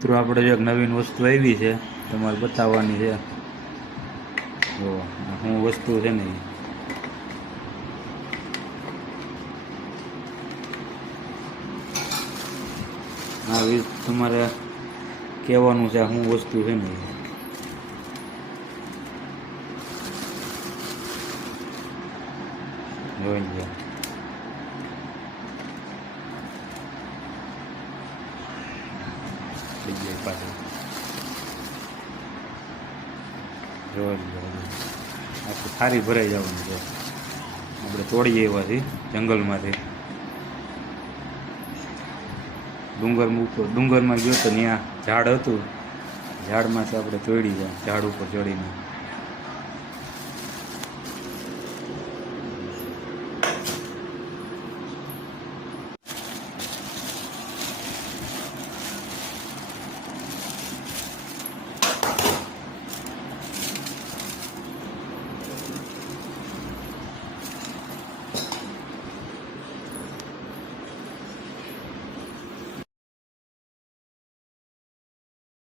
મિત્રો આપણે જો એક નવીન વસ્તુ આવી છે તમારે બતાવવાની છે. જો શું વસ્તુ છે ને આ તમારે કહેવાનું છે શું વસ્તુ છે ને જોઈ લો. પાછળ જોઈ લો આખું થારી ભરાઈ જવાનું છે. આપણે તોડીએ એવાથી જંગલમાંથી ડુંગરમાં ગયો તો ત્યાં ઝાડ હતું, ઝાડમાંથી આપણે તોડી જાય ઝાડ ઉપર ચડીને